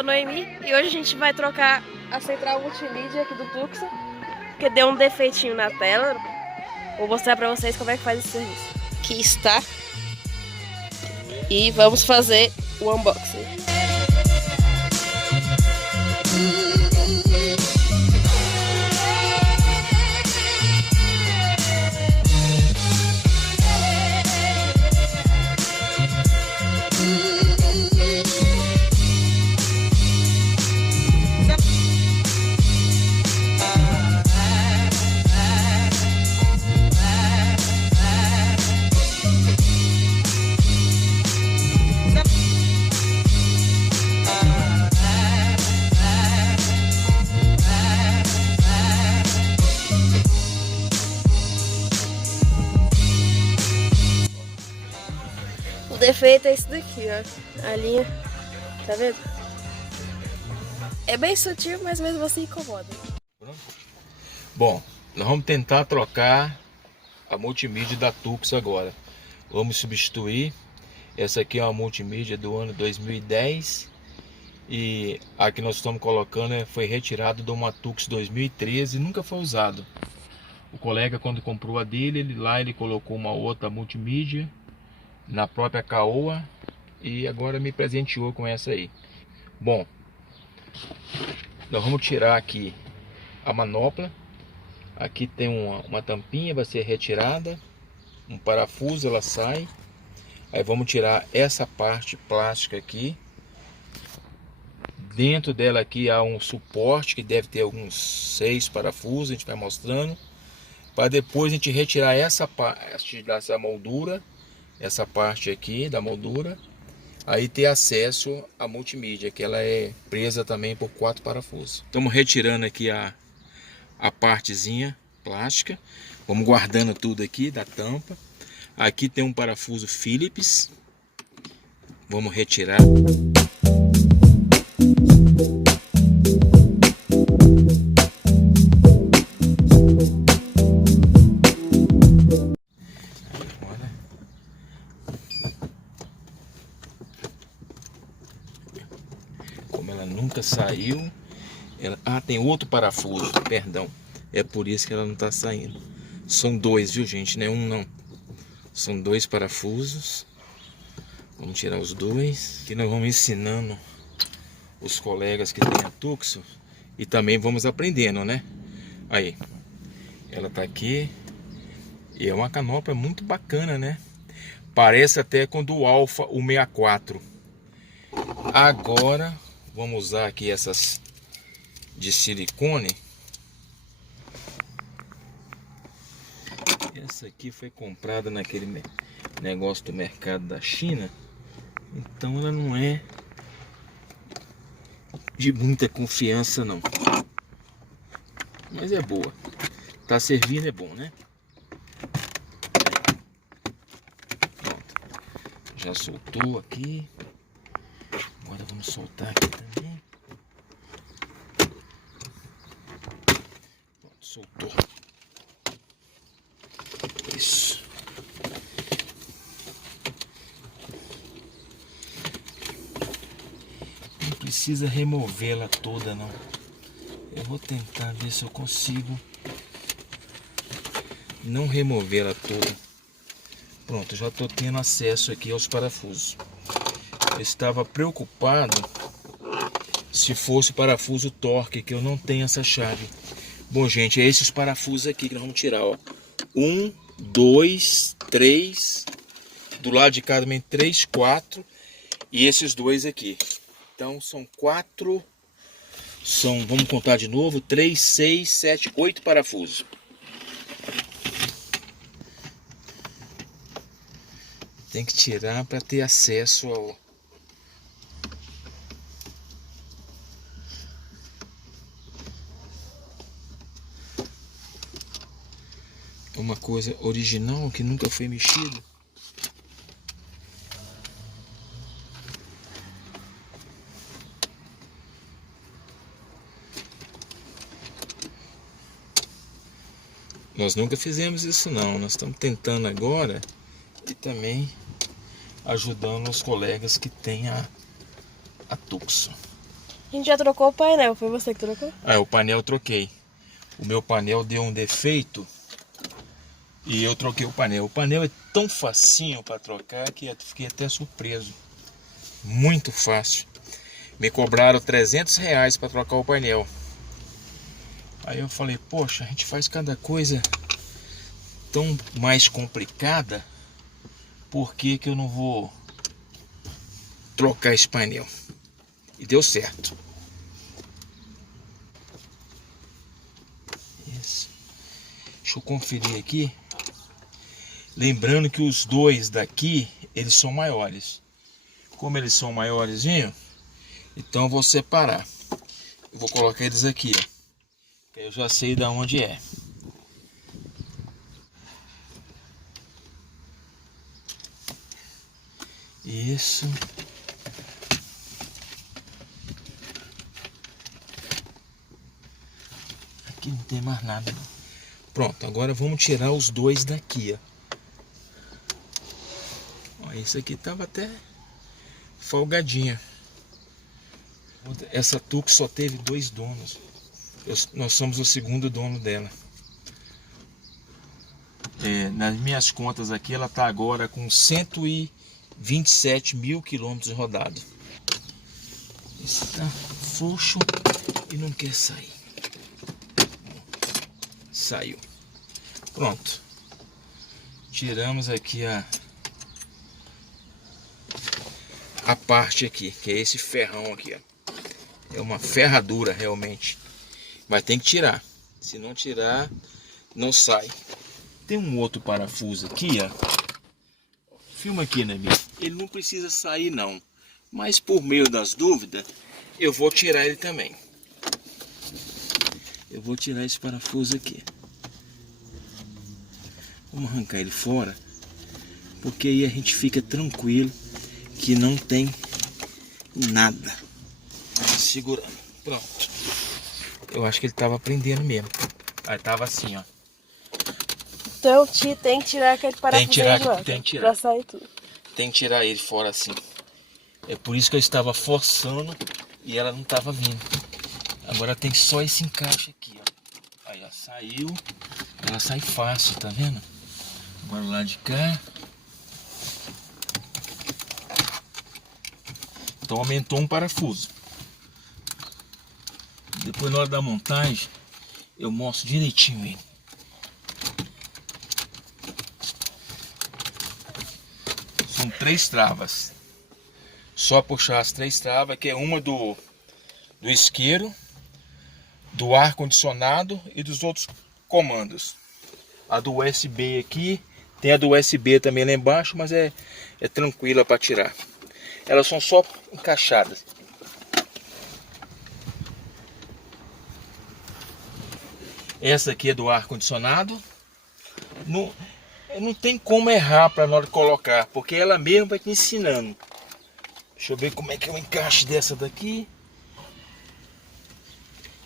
a Noemi e hoje a gente vai trocar a central multimídia aqui do Tucson, porque deu um defeitinho na tela. Vou mostrar pra vocês como é que faz esse serviço. Aqui está. E vamos fazer o unboxing. O defeito é esse daqui, ó. A linha, tá vendo? É bem sutil, mas mesmo assim incomoda. Bom, nós vamos tentar trocar a multimídia da Tucson agora. Vamos substituir. Essa aqui é uma multimídia do ano 2010 e a que nós estamos colocando foi retirado de uma Tucson 2013 e nunca foi usado. O colega, quando comprou a dele, ele colocou uma outra multimídia na própria Caoa e agora me presenteou com essa aí. Bom, nós vamos tirar aqui a manopla. Aqui tem uma tampinha, vai ser retirada, um parafuso, ela sai. Aí vamos tirar essa parte plástica aqui. Dentro dela aqui há um suporte que deve ter alguns 6 parafusos, a gente vai mostrando, para depois a gente retirar essa parte dessa moldura, essa parte aqui da moldura, aí ter acesso à multimídia, que ela é presa também por 4 parafusos. Estamos retirando aqui a partezinha plástica, vamos guardando tudo aqui da tampa. Aqui tem um parafuso Phillips, vamos retirar. Como ela nunca saiu, tem outro parafuso, perdão, é por isso que ela não está saindo. São 2, viu gente, não é um não. São 2 parafusos. Vamos tirar os 2. Aqui nós vamos ensinando os colegas que tem a Tucson e também vamos aprendendo, né? Aí, ela tá aqui e é uma canopla muito bacana, né? Parece até com do Alfa, o 64. Agora vamos usar aqui essas de silicone. Essa aqui foi comprada naquele negócio do mercado da China, então ela não é de muita confiança não, mas é boa, tá servindo, é bom, né? Pronto, já soltou aqui, agora vamos soltar aqui também. Pronto, soltou. Isso. Não precisa removê-la toda não. Eu vou tentar ver se eu consigo não removê-la toda. Pronto, já estou tendo acesso aqui aos parafusos. Eu estava preocupado se fosse parafuso Torque, que eu não tenho essa chave. Bom gente, é esses parafusos aqui que nós vamos tirar, ó. 1, 2, 3, do lado de cá também 3, 4 e esses 2 aqui. Então são 4, vamos contar de novo, 3, 6, 7, 8 parafusos. Tem que tirar para ter acesso ao... uma coisa original que nunca foi mexida. Nós nunca fizemos isso não, nós estamos tentando agora e também ajudando os colegas que têm a Tucson. A gente já trocou o painel, foi você que trocou? O painel eu troquei. O meu painel deu um defeito e eu troquei o painel. O painel é tão facinho para trocar que eu fiquei até surpreso. Muito fácil. Me cobraram R$ 300 para trocar o painel. Aí eu falei, poxa, a gente faz cada coisa tão mais complicada, por que que eu não vou trocar esse painel? E deu certo. Isso. Deixa eu conferir aqui. Lembrando que os dois daqui, eles são maiores. Como eles são maiorzinhos, então eu vou separar. Eu vou colocar eles aqui, ó. Que eu já sei de onde é. Isso. Aqui não tem mais nada. Pronto, agora vamos tirar os dois daqui, ó. Esse aqui tava até folgadinha. Essa Tux só teve 2 donos. Nós somos o segundo dono dela. Nas minhas contas aqui, ela tá agora com 127 mil quilômetros rodados. Esse tá frouxo e não quer sair. Saiu. Pronto. Tiramos aqui a parte aqui, que é esse ferrão aqui, ó. É uma ferradura realmente. Mas tem que tirar. Se não tirar, não sai. Tem um outro parafuso aqui, ó. Filma aqui, né, amigo? Ele não precisa sair não. Mas por meio das dúvidas, eu vou tirar ele também. Eu vou tirar esse parafuso aqui. Vamos arrancar ele fora. Porque aí a gente fica tranquilo que não tem nada segurando. Pronto. Eu acho que ele tava prendendo mesmo. Aí tava assim, ó. Então tem que tirar aquele parafuso. Tem que tirar. Pra sair tudo. Tem que tirar ele fora assim. É por isso que eu estava forçando e ela não estava vindo. Agora tem só esse encaixe aqui, ó. Aí, ó, saiu. Ela sai fácil, tá vendo? Agora lá de cá. Então aumentou um parafuso. Depois na hora da montagem eu mostro direitinho ele. São 3 travas. Só puxar as 3 travas, que é uma do isqueiro, do ar condicionado e dos outros comandos. A do USB aqui, tem a do USB também lá embaixo, mas é tranquila para tirar. Elas são só encaixadas. Essa aqui é do ar condicionado. Não tem como errar para na hora de colocar, porque ela mesma vai te ensinando. Deixa eu ver como é que é o encaixe dessa daqui.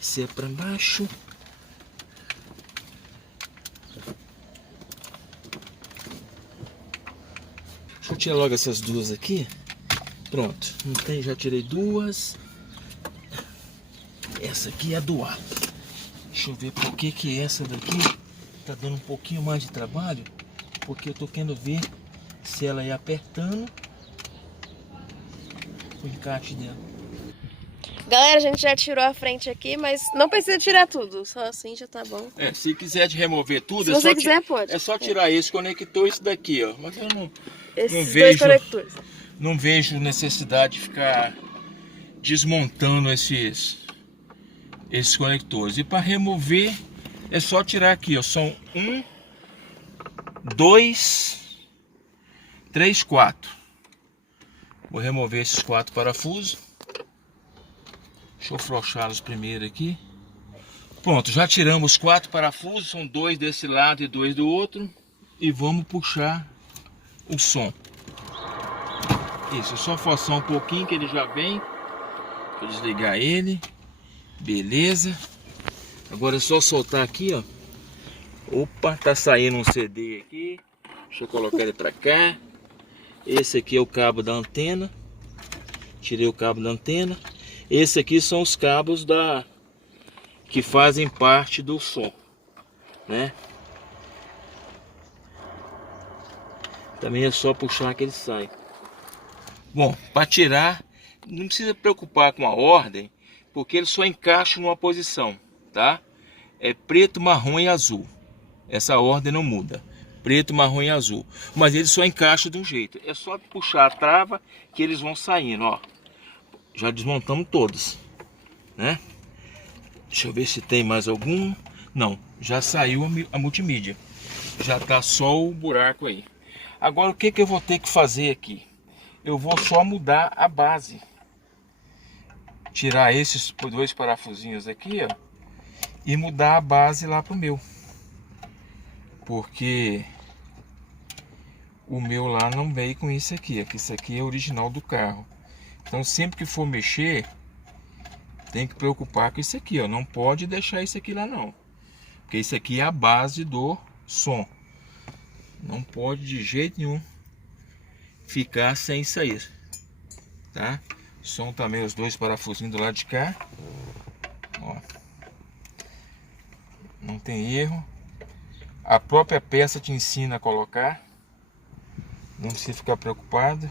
Se é para baixo. Deixa eu tirar logo essas duas aqui. Pronto, não tem, já tirei 2. Essa aqui é a do ar. Deixa eu ver por que essa daqui tá dando um pouquinho mais de trabalho. Porque eu tô querendo ver se ela ia apertando o encaixe dela. Galera, a gente já tirou a frente aqui, mas não precisa tirar tudo. Só assim já tá bom. Se quiser de remover tudo, se você quiser, pode. É só tirar esse conector, esse daqui, ó. Mas eu não Esses vejo, dois conectores. Não vejo necessidade de ficar desmontando esses conectores. E para remover é só tirar aqui, ó. São 1, 2, 3, 4. Vou remover esses 4 parafusos. Deixa eu afrouxá-los primeiro aqui. Pronto, já tiramos os 4 parafusos. São 2 desse lado e 2 do outro. E vamos puxar o som. Isso, é só forçar um pouquinho que ele já vem. Vou desligar ele. Beleza. Agora é só soltar aqui, ó. Opa, tá saindo um CD aqui. Deixa eu colocar ele pra cá. Esse aqui é o cabo da antena. Tirei o cabo da antena. Esse aqui são os cabos que fazem parte do som, né? Também é só puxar que ele sai. Bom, para tirar, não precisa preocupar com a ordem, porque ele só encaixa numa posição, tá? É preto, marrom e azul. Essa ordem não muda. Preto, marrom e azul. Mas ele só encaixa de um jeito. É só puxar a trava que eles vão saindo, ó. Já desmontamos todos, né? Deixa eu ver se tem mais algum. Não, já saiu a multimídia. Já tá só o buraco aí. Agora o que eu vou ter que fazer aqui? Eu vou só mudar a base. Tirar esses dois parafusinhos aqui, ó. E mudar a base lá pro meu. Porque o meu lá não veio com isso aqui. Isso aqui é original do carro. Então sempre que for mexer, tem que preocupar com isso aqui, ó. Não pode deixar isso aqui lá não. Porque isso aqui é a base do som. Não pode de jeito nenhum ficar sem isso aí, tá? Som também, os dois parafusinhos do lado de cá, ó. Não tem erro. A própria peça te ensina a colocar. Não precisa ficar preocupado.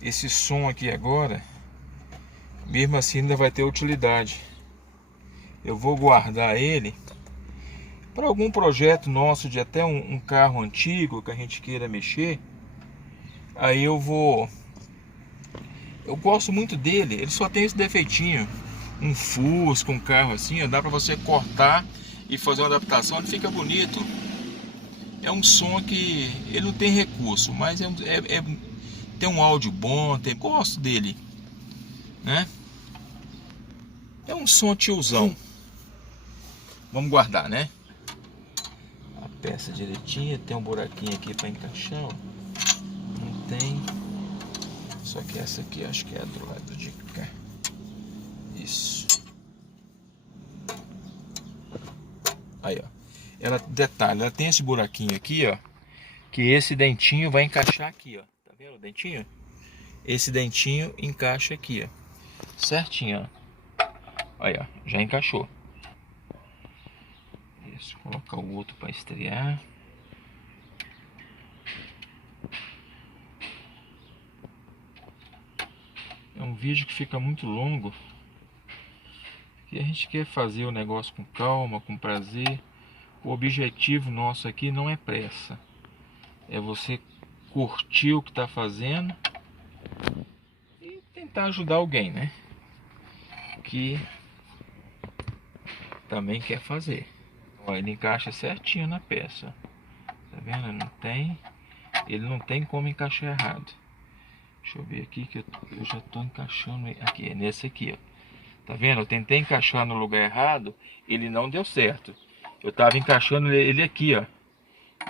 Esse som aqui agora, mesmo assim, ainda vai ter utilidade. Eu vou guardar ele para algum projeto nosso de até um carro antigo que a gente queira mexer. Aí eu gosto muito dele. Ele só tem esse defeitinho. Um Fusca, um carro assim, ó, dá para você cortar e fazer uma adaptação, ele fica bonito. É um som que ele não tem recurso, mas tem um áudio bom, gosto dele, né? É um som tiozão. Vamos guardar, né? A peça direitinha, tem um buraquinho aqui para encaixar, ó. Não tem. Só que essa aqui acho que é do lado de cá. Isso. Aí, ó. Detalhe, ela tem esse buraquinho aqui, ó. Que esse dentinho vai encaixar aqui, ó. Tá vendo o dentinho? Esse dentinho encaixa aqui, ó. Certinho, ó. Aí, ó. Já encaixou. Isso, colocar o outro para estrear. É um vídeo que fica muito longo. E a gente quer fazer o negócio com calma, com prazer. O objetivo nosso aqui não é pressa. É você curtir o que está fazendo e tentar ajudar alguém, né? Que também quer fazer. Ó, ele encaixa certinho na peça. Tá vendo? Ele não tem como encaixar errado. Deixa eu ver aqui que eu já estou encaixando aqui, nesse aqui, ó. Tá vendo? Eu tentei encaixar no lugar errado, ele não deu certo. Eu tava encaixando ele aqui, ó.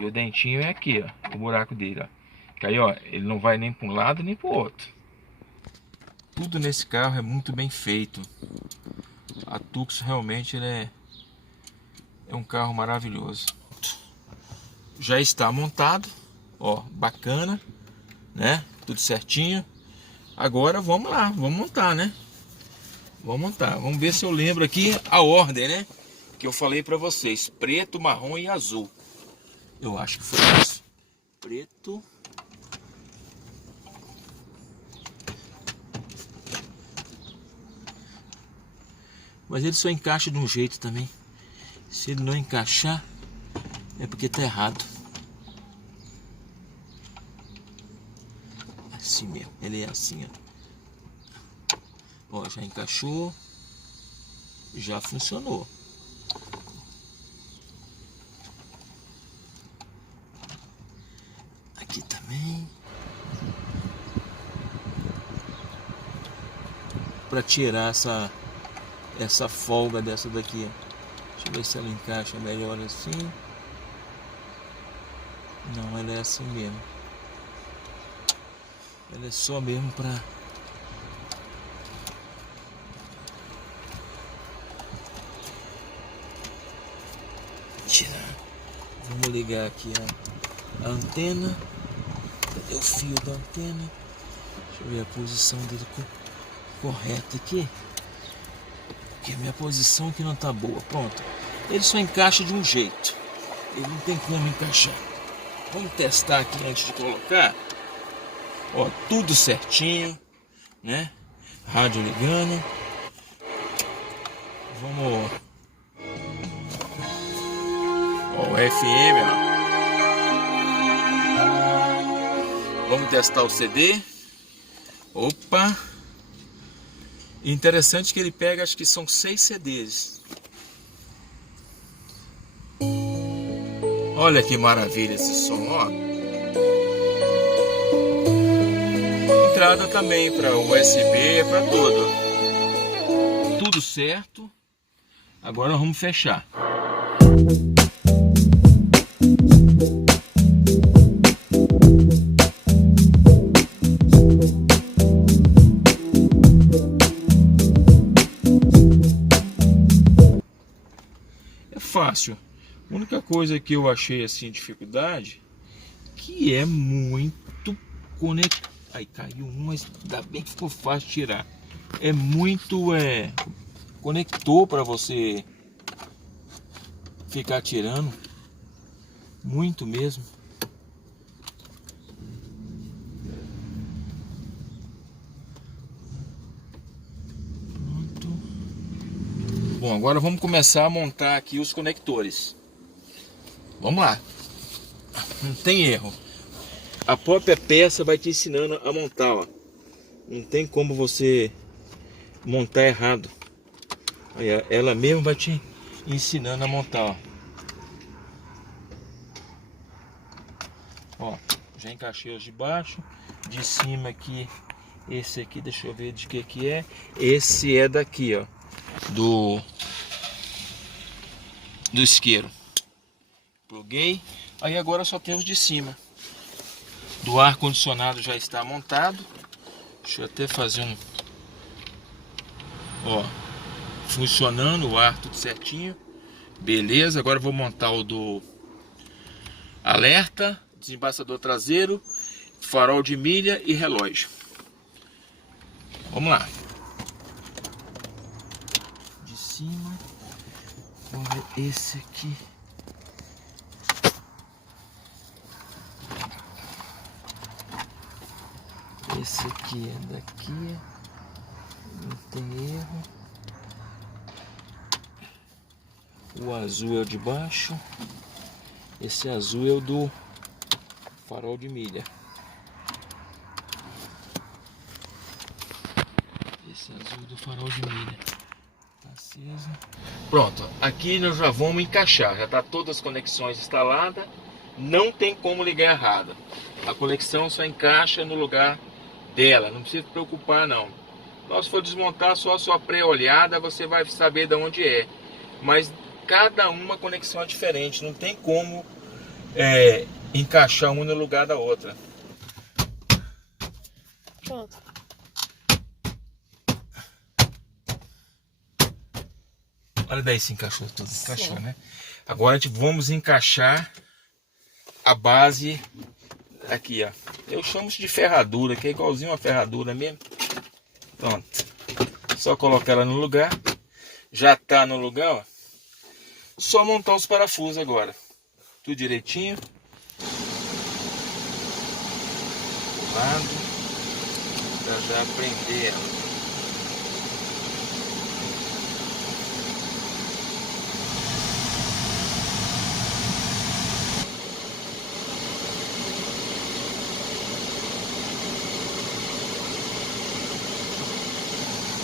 E o dentinho é aqui, ó. O buraco dele, ó. Que aí, ó, ele não vai nem para um lado nem para o outro. Tudo nesse carro é muito bem feito. A Tucson realmente é um carro maravilhoso. Já está montado, ó, bacana, né? Tudo certinho. Agora vamos lá, vamos montar, né? Vamos montar, vamos ver se eu lembro aqui a ordem, né? Que eu falei pra vocês, preto, marrom e azul. Eu acho que foi isso. Preto. Mas ele só encaixa de um jeito também. Se ele não encaixar, é porque tá errado. Assim mesmo, ele é assim, ó. Ó, já encaixou. Já funcionou. Aqui também. Para tirar essa folga dessa daqui. Deixa eu ver se ela encaixa melhor assim. Não, ela é assim mesmo. Ela é só mesmo para tirar. Vamos ligar aqui a antena. Cadê o fio da antena? Deixa eu ver a posição dele correta aqui. Porque a minha posição aqui não tá boa. Pronto. Ele só encaixa de um jeito. Ele não tem como encaixar. Vamos testar aqui antes de colocar. Ó, tudo certinho, né? Rádio ligando. Vamos. Ó, o FM, ó. Vamos testar o CD. Opa! Interessante que ele pega, acho que são 6 CDs. Olha que maravilha esse som, ó. Entrada também para USB, para tudo. Tudo certo. Agora vamos fechar. É fácil. A única coisa que eu achei assim dificuldade, que é muito conectado. Aí caiu um, mas ainda bem que ficou fácil de tirar. É muito conector para você ficar tirando. Muito mesmo. Pronto. Bom, agora vamos começar a montar aqui os conectores. Vamos lá. Não tem erro. A própria peça vai te ensinando a montar, ó. Não tem como você montar errado. Aí, ela mesma vai te ensinando a montar, ó. Ó, já encaixei os de baixo. De cima aqui, esse aqui, deixa eu ver de que é. Esse é daqui, ó. Do isqueiro. Pluguei. Aí agora só tem os de cima. Do ar condicionado já está montado. Deixa eu até fazer um. Ó, funcionando, o ar tudo certinho. Beleza, agora eu vou montar o do alerta, desembaçador traseiro, farol de milha e relógio. Vamos lá. De cima. Olha esse aqui. Esse aqui é daqui, não tem erro. O azul é o de baixo. Esse azul é o do farol de milha. Esse azul é do farol de milha. Tá aceso. Pronto, aqui nós já vamos encaixar. Já tá todas as conexões instaladas. Não tem como ligar errado. A conexão só encaixa no lugar dela, não precisa se preocupar não. Nós se for desmontar só a sua pré-olhada, você vai saber de onde é. Mas cada uma conexão é diferente, não tem como encaixar uma no lugar da outra. Pronto. Olha daí se encaixou tudo, encaixou, né? Agora a gente vamos encaixar a base aqui, ó. Eu chamo isso de ferradura, que é igualzinho uma ferradura mesmo. Pronto. Só colocar ela no lugar. Já tá no lugar, ó. Só montar os parafusos agora. Tudo direitinho. Do lado. Pra já prender ela.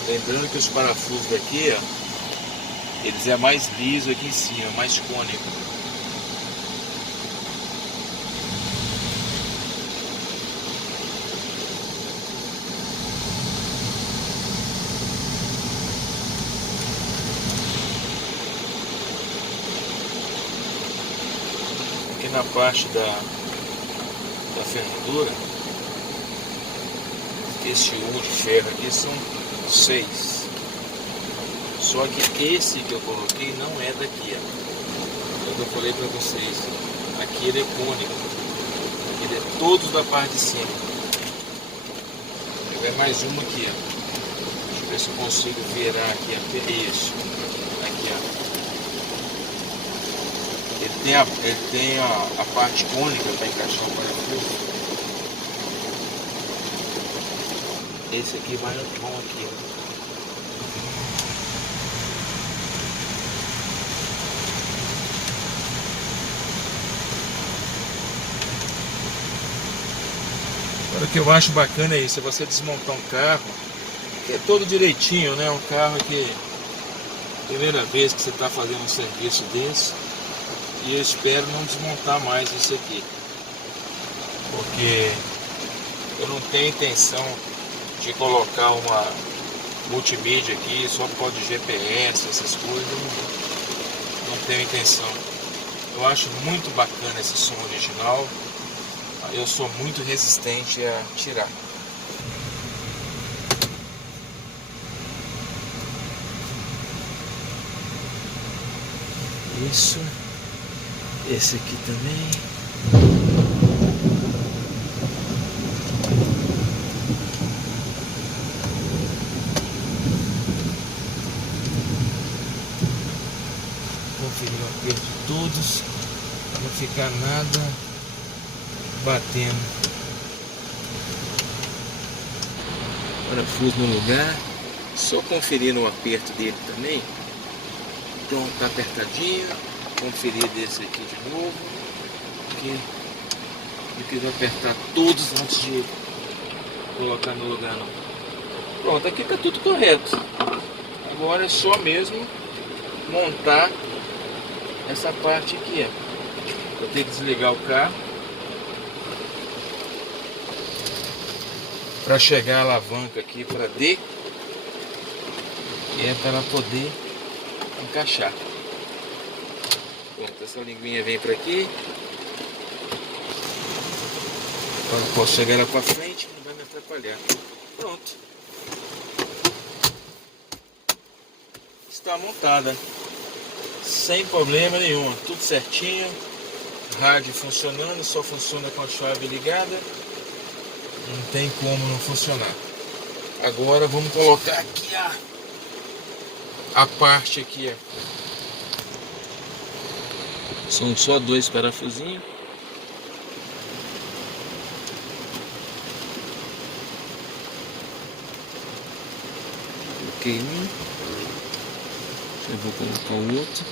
Lembrando que os parafusos daqui, ó, eles é mais liso aqui em cima, mais cônico. Aqui na parte da ferradura, esse U de ferro aqui são 6. Só que esse que eu coloquei não é daqui, ó. Eu falei para vocês, aqui ele é cônico, ele é todo da parte de cima. Vai mais uma aqui, ó. Deixa eu ver se eu consigo virar aqui, ó. Isso. Aqui, ó. Ele tem a parte cônica para encaixar o parafuso. Esse aqui vai no tom aqui, ó. Agora, o que eu acho bacana é isso, é você desmontar um carro que é todo direitinho, né? Um carro que primeira vez que você está fazendo um serviço desse, e eu espero não desmontar mais isso aqui, porque eu não tenho intenção de colocar uma multimídia aqui só por causa de GPS, essas coisas, não tenho intenção. Eu acho muito bacana esse som original. Eu sou muito resistente a tirar. Isso. Esse aqui também. Conferir o aperto de todos. Não ficar nada batendo. Parafuso no lugar, só conferir no aperto dele também. Pronto, tá apertadinho. Conferir desse aqui de novo, porque eu quis apertar todos antes de colocar no lugar não. Pronto, aqui tá tudo correto. Agora é só mesmo montar essa parte aqui, ó. Vou ter que desligar o carro para chegar a alavanca aqui para D, e é para ela poder encaixar. Pronto, essa linguinha vem para aqui. Agora eu posso chegar lá para frente, não vai me atrapalhar. Pronto. Está montada. Sem problema nenhum, tudo certinho. Rádio funcionando, só funciona com a chave ligada. Não tem como não funcionar. Agora vamos colocar aqui a parte aqui, ó. São só 2 parafusinhos. Coloquei um. Eu vou colocar o outro.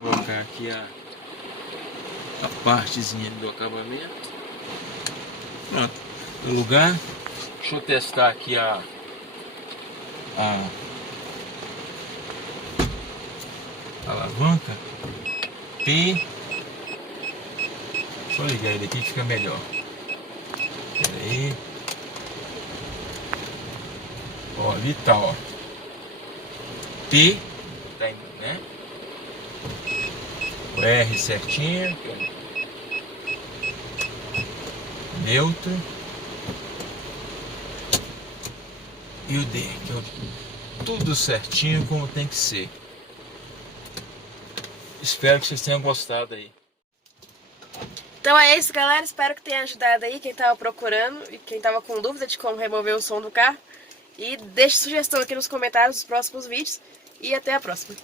Vou colocar aqui a partezinha do acabamento. Pronto, no lugar. Deixa eu testar aqui a alavanca P. Deixa eu ligar ele aqui que fica melhor. Pera aí. Ó, ali tá, ó. P, tá indo, né? O R certinho. Neutro. E o D, que é tudo certinho como tem que ser. Espero que vocês tenham gostado aí. Então é isso, galera. Espero que tenha ajudado aí quem tava procurando e quem tava com dúvida de como remover o som do carro. E deixe sugestão aqui nos comentários dos próximos vídeos. E até a próxima.